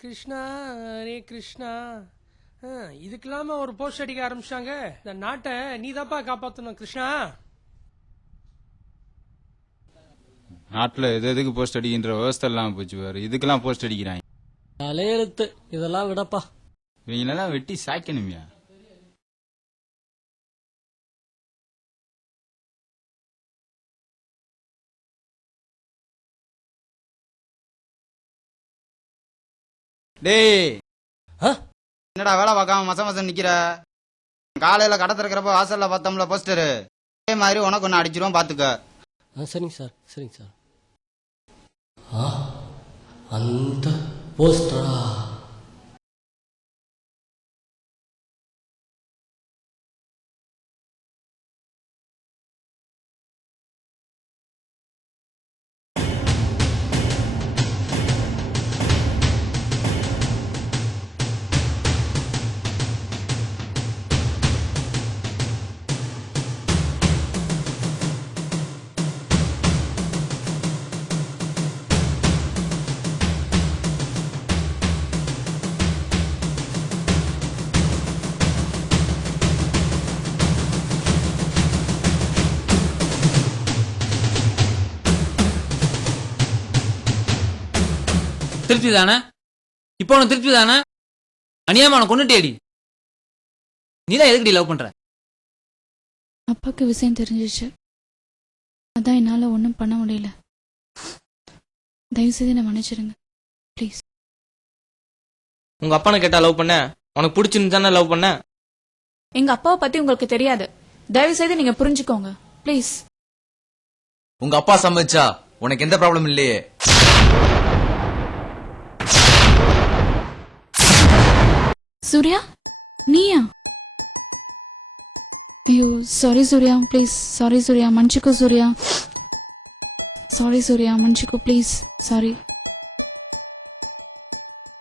கிருஷ்ணா ஹரே கிருஷ்ணா. இதுக்கெல்லாம ஒரு போஸ்ட் அடிக்க ஆரம்பிச்சாங்க. இந்த நாட்டை நீதாப்பா காப்பாற்றணும் கிருஷ்ணா. நாட்டுல எதுக்கு போஸ்ட் அடிக்கின்ற விவசாயம் இல்லாம போச்சு பாரு. இதுக்கெல்லாம் போஸ்ட் அடிக்கிறாங்க. தலையெழுத்து இதெல்லாம் விடப்பா. இவங்களெல்லாம் வெட்டி சாய்க்கணுமியா. டேய் என்னடா வேலை பார்க்காம மசம் நிக்கிற? காலையில கடை திறக்கிறப்ப வாசல்ல பார்த்தோம்ல போஸ்டரு, அதே மாதிரி உனக்கு ஒன்னு அடிச்சிருவோம் பாத்துக்க. சரிங்க சார், சரிங்க சார். அந்த போஸ்டரா? திருப்தி தானே? இப்போ உனக்கு திருப்தி தானே? அநியாயமா உனக்கு கொண்டுட்டேடி. நீதான் எதுக்கடி லவ் பண்ற? அப்பாவுக்கு விஷயம் தெரிஞ்சிச்சு, அதான் என்னால ஒன்றும் பண்ண முடியல. தயவு செய்து என்ன மன்னிச்சிருங்க ப்ளீஸ். உங்க அப்பா கேட்டா லவ் பண்ண? உனக்கு பிடிச்சிருந்து தானே லவ் பண்ண? எங்க அப்பாவை பத்தி உங்களுக்கு தெரியாது, தயவு செய்து நீங்க புரிஞ்சுக்கோங்க ப்ளீஸ். உங்க அப்பா சம்மதிச்சா உனக்கு எந்த ப்ராப்ளம் இல்லையே. சூர்யா, நீயா? ஐயோ sorry Surya, please. Sorry Surya, மன்னிச்சுக்கோ சூர்யா. சாரி சூர்யா, மன்னிச்சுக்கோ ப்ளீஸ். சாரி.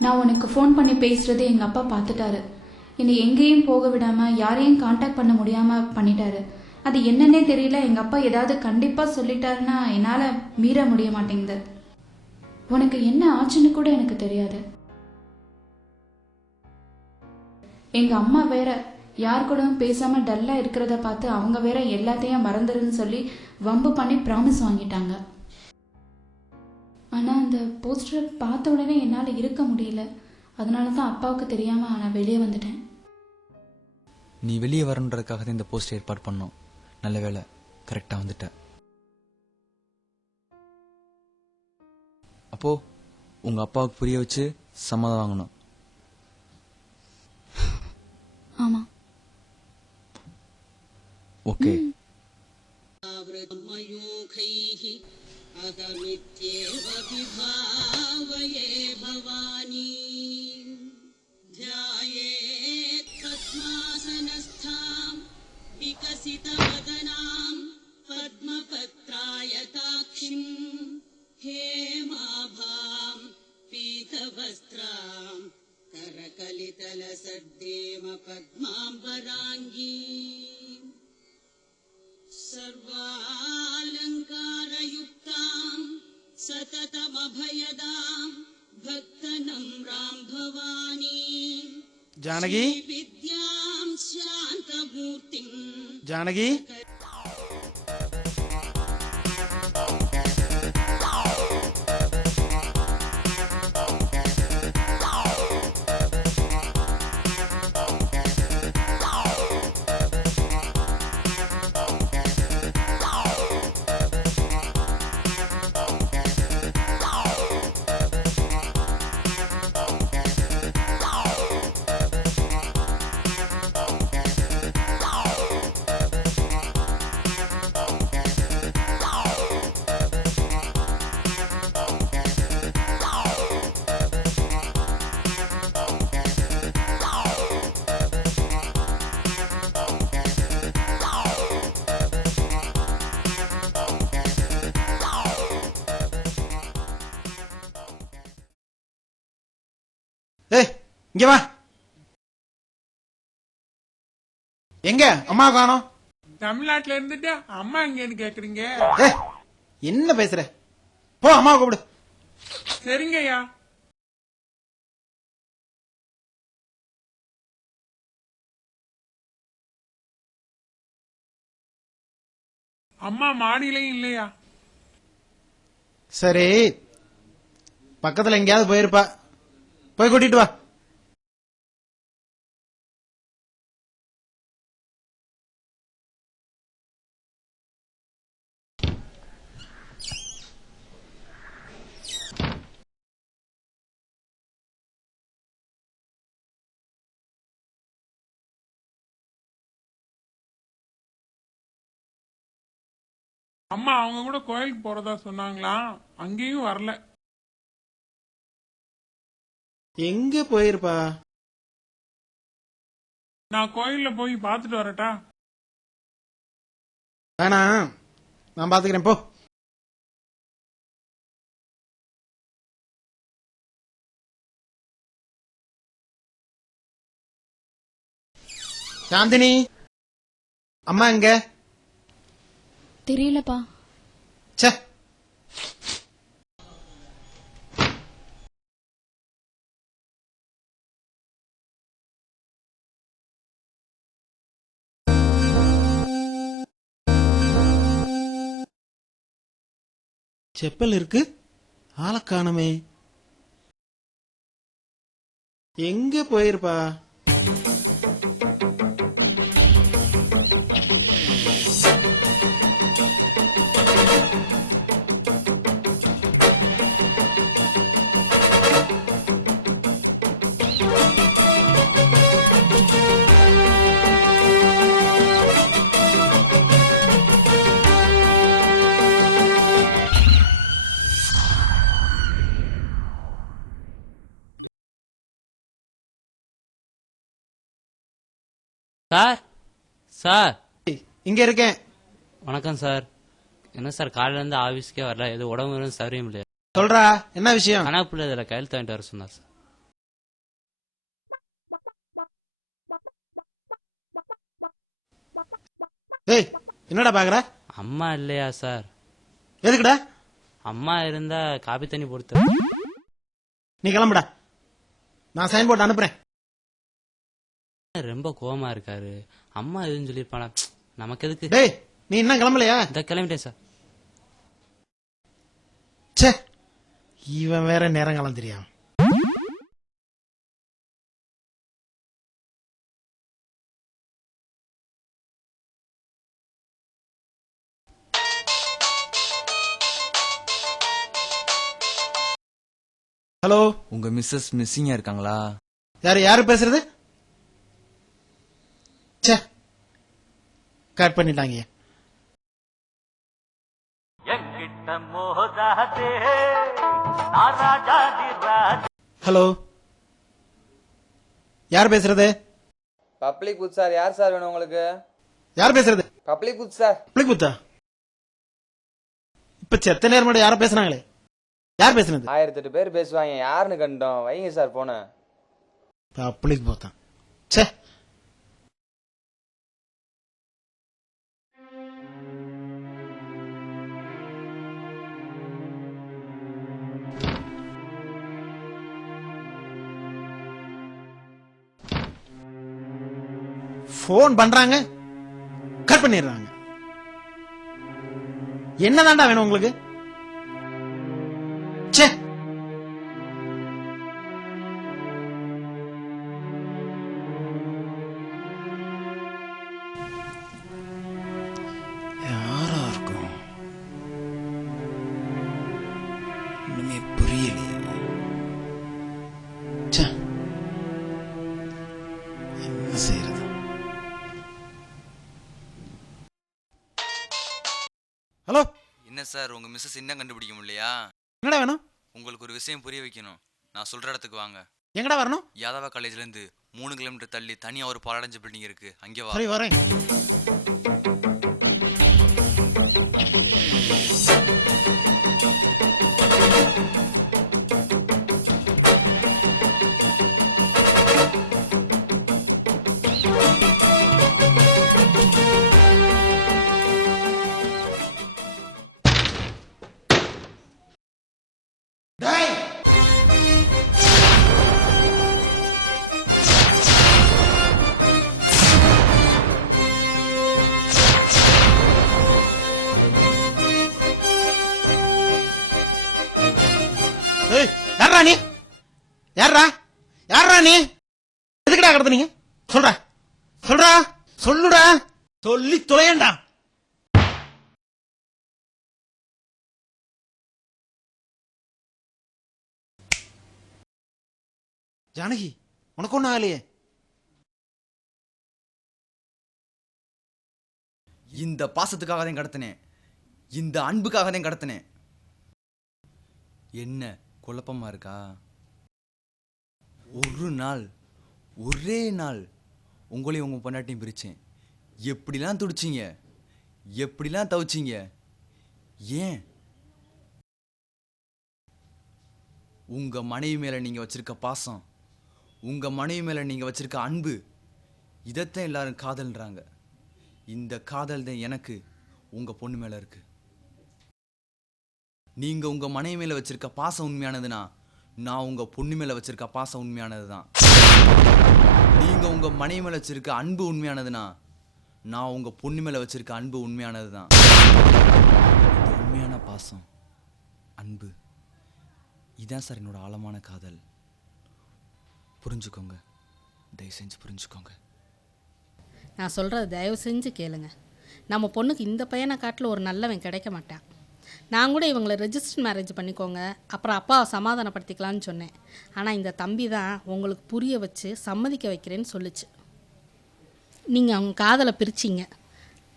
நான் உனக்கு ஃபோன் பண்ணி பேசுறது எங்க அப்பா பார்த்துட்டாரு. என்னை எங்கேயும் போக விடாம யாரையும் காண்டாக்ட் பண்ண முடியாம பண்ணிட்டாரு. அது என்னன்னே தெரியல. எங்க அப்பா ஏதாவது கண்டிப்பா சொல்லிட்டாருன்னா என்னால மீற முடிய மாட்டேங்குது. உனக்கு என்ன ஆச்சுன்னு கூட எனக்கு தெரியாது. எங்க அம்மா வேற யார் கூடவும் பேசாம டல்லா இருக்கிறத பார்த்து அவங்க வேற எல்லாத்தையும் மறந்துருன்னு சொல்லி வம்பு பண்ணி ப்ராமிஸ் வாங்கிட்டாங்க. ஆனா அந்த போஸ்டரை பார்த்த உடனே என்னால இருக்க முடியல. அதனாலதான் அப்பாவுக்கு தெரியாம நான் வெளியே வந்துட்டேன். நீ வெளியே வரணுன்றதுக்காக தான் இந்த போஸ்ட் ஏற்பாடு பண்ணோம். நல்ல வேலை, கரெக்டா வந்துட்ட. அப்போ உங்க அப்பாவுக்கு புரிய வச்சு சம்மதம் வாங்கணும். ஆமா ஓகே. करकलितलसद्देम पद्माम्बराङ्गी सर्वालङ्कारयुक्ताम् सततमभयदाम् भक्तनम्रां भवानी ஜானகி, विद्याम् शान्तमूर्तिम्. ஜானகி, இங்க வா. எங்க அம்மா காணோம்? தமிழ்நாட்டுல இருந்துட்டு அம்மா எங்கன்னு கேக்குறீங்க? என்ன பேசுற? போ அம்மா கூப்பிடு. சரிங்கய்யா. அம்மா மாடியிலையும் இல்லையா? சரி, பக்கத்துல எங்கேயாவது போயிருப்பா, போய் கூட்டிட்டு வா. அம்மா அவங்க கூட கோயிலுக்கு போறதா சொன்னாங்களா? அங்கேயும் வரல. எங்க போயிருப்பா? நான் கோயில்ல போய் பார்த்துட்டு வரட்டா? வேணாம், நான் பாத்துக்கிறேன், போ. சாந்தினி, அம்மா எங்க? தெரியலப்பா. ச்சே, செப்பல் இருக்கு, ஆளை காணுமே. எங்க போயிருப்பா? சார் சார் இங்க இருக்கேன். வணக்கம் சார். என்ன சார் காலையில இருந்து ஆபீஸ்க்கே வரல, எது உடம்பு சரியும் இல்லையா? சொல்றா, என்ன விஷயம்? கணக்குள்ள இதில் கையெழுத்து வாங்கிட்டு வர சொன்னார் சார். ஏய், என்னடா பாக்குற? அம்மா இல்லையா சார்? எதுக்குடா? அம்மா இருந்தா காபி தண்ணி போட்டு. நீ கிளம்புடா, நான் சைன் போட்டு அனுப்புறேன். ரொம்ப கோவமா இருக்காரு. அம்மா எதுன்னு சொல்லியிருப்பானா? நமக்கு எதுக்கு? டேய், நீ இன்னும் கிளம்பலையா? இந்த கிளம்பிட்டேன் சார். ச்சே, இவன் வேற நேரங்காலம் தெரியாம. ஹலோ, உங்க மிஸ்ஸஸ் மிஸ்ஸிங்கா இருக்காங்களா? யாரு பேசுறது? ச்சே, கட் பண்ணிட்டாங்க. ஹலோ, யார் பேசுறது? பப்ளிக் புத் சார். யார் சார் வேணும் உங்களுக்கு? யார் பேசுறது? பப்ளிக் புத் சார். பப்ளிக் புத்தா? இப்ப செத்த நேரம் யார பேசுனாங்களே, யார் பேசுனது? 1008 பேர் பேசுவாங்க, யாருன்னு கண்டோம். வைங்க சார் போன. பப்ளிக் புத்தா? ச்சே. போன் பண்றாங்க, கட் பண்ணிடுறாங்க. என்னதான்டா வேணும் உங்களுக்கு? ச்சே. யாரா இருக்கும்? ஒண்ணுமே புரியலையே. ச்சே, என்ன செய்யறது? ஹலோ. என்ன சார், உங்க மிஸ்ஸஸ் இன்னும் கண்டுபிடிக்க முடியலையா? என்னடா வேணும்? உங்களுக்கு ஒரு விஷயம் புரிய வைக்கணும். நான் சொல்ற இடத்துக்கு வாங்க. எங்கடா வரணும்? யாதவா காலேஜ்ல இருந்து 3 கிலோமீட்டர் தள்ளி தனியா ஒரு பாலடைஞ்ச பில்டிங் இருக்கு, அங்கே வா. சரி, வரேன். ஏய், யார்ரா நீ யார்ரா யார்ரா நீ எதுக்குடா கடத்துனீங்க சொல்றா சொல்றா சொல்லுடா சொல்லி தொலையண்டா. ஜானகி உனக்கு ஒன்றும் ஆகலையே? இந்த பாசத்துக்காக தான் கடத்தினேன், இந்த அன்புக்காக தான் கடத்தினேன். என்ன குழப்பமா இருக்கா? ஒரு நாள் ஒரே நாள் உங்களையும் உங்க பொண்டாட்டியும் பிரிச்சேன். எப்படிலாம் துடிச்சிங்க, எப்படிலாம் தவிச்சிங்க. ஏன்? உங்க மனைவி மேல நீங்க வச்சிருக்க பாசம், உங்க மனைவி மேல நீங்க வச்சிருக்க அன்பு, இதைத்தான் எல்லாரும் காதல்ன்றாங்க. இந்த காதல் தான் எனக்கு உங்க பொண்ணு மேல இருக்கு. நீங்க உங்க மனைவி மேல வச்சிருக்க பாசம் உண்மையானதுன்னா, நான் உங்க பொண்ணு மேல வச்சிருக்க பாசம் உண்மையானதுதான். நீங்க உங்க மனைவி மேல வச்சிருக்க அன்பு உண்மையானதுன்னா, நான் உங்க பொண்ணு மேல வச்சிருக்க அன்பு உண்மையானதுதான். இந்த உண்மையான பாசம், அன்பு, இதான் சார் என்னோட ஆழமான காதல். புரிஞ்சுக்கோங்க, தயவு செஞ்சு புரிஞ்சுக்கோங்க. நான் சொல்கிறத தயவு செஞ்சு கேளுங்க. நம்ம பொண்ணுக்கு இந்த பையனை காட்டில் ஒரு நல்லவன் கிடைக்க மாட்டான். நான் கூட இவங்களை ரெஜிஸ்டர் மேரேஜ் பண்ணிக்கோங்க, அப்புறம் அப்பாவை சமாதானப்படுத்திக்கலான்னு சொன்னேன். ஆனால் இந்த தம்பி தான் உங்களுக்கு புரிய வச்சு சம்மதிக்க வைக்கிறேன்னு சொல்லிச்சு. நீங்கள் அவங்க காதலை பிரிச்சிங்க,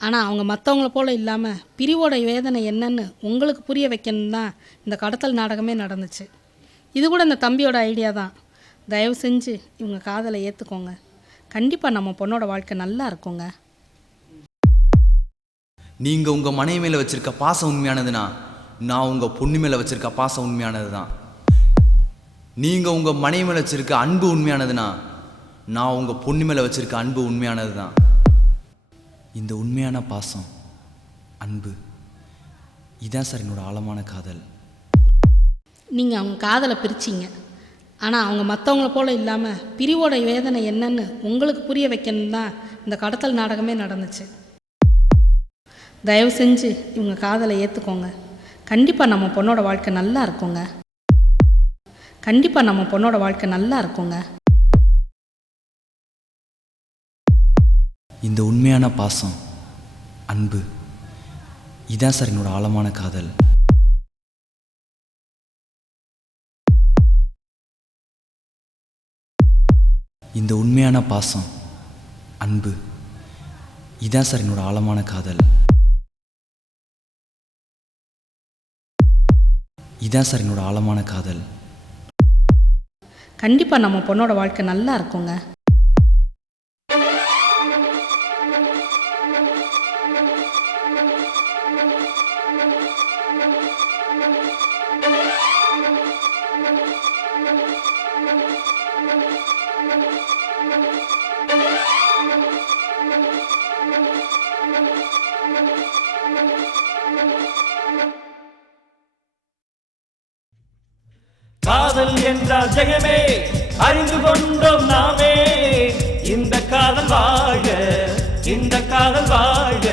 ஆனால் அவங்க மற்றவங்கள போல் இல்லாமல் பிரிவோட வேதனை என்னன்னு உங்களுக்கு புரிய வைக்கணும் தான் இந்த கடத்தல் நாடகமே நடந்துச்சு. இது கூட இந்த தம்பியோட ஐடியா தான். தயவு செஞ்சு இவங்க காதலை ஏற்றுக்கோங்க. கண்டிப்பாக நம்ம பொண்ணோட வாழ்க்கை நல்லா இருக்குங்க. நீங்க உங்க மனைவி மேல வச்சிருக்க பாசம் உண்மையானதுன்னா, நான் உங்க பொண்ணு மேல வச்சிருக்க பாசம் உண்மையானதுதான். நீங்க உங்க மனைவி மேல வச்சிருக்க அன்பு உண்மையானதுன்னா, நான் உங்க பொண்ணு மேல வச்சிருக்க அன்பு உண்மையானதுதான். இந்த உண்மையான பாசம், அன்பு, இதான் சார் என்னோட ஆழமான காதல். நீங்கள் அவங்க காதலை பிரிச்சிங்க, ஆனால் அவங்க மற்றவங்கள போல் இல்லாமல் பிரிவோட வேதனை என்னன்னு உங்களுக்கு புரிய வைக்கணும் தான் இந்த கடத்தல் நாடகமே நடந்துச்சு. தயவு செஞ்சு இவங்க காதலை ஏற்றுக்கோங்க. கண்டிப்பாக நம்ம பொண்ணோட வாழ்க்கை நல்லா இருக்குங்க. கண்டிப்பாக நம்ம பொண்ணோட வாழ்க்கை நல்லா இருக்குங்க. இந்த உண்மையான பாசம், அன்பு, இதான் சார் என்னோட ஆழமான காதல். இந்த உண்மையான பாசம், அன்பு, இதான் சார் என்னோட ஆழமான காதல். இதான் சார் என்னோட ஆழமான காதல். கண்டிப்பாக நம்ம பொண்ணோட வாழ்க்கை நல்லா இருக்குங்க. காதல் என்றால் ஜெயமே, அறிந்து கொண்டோம் நாமே. இந்த காதல் வாழ்க, இந்த காதல் வாழ்க.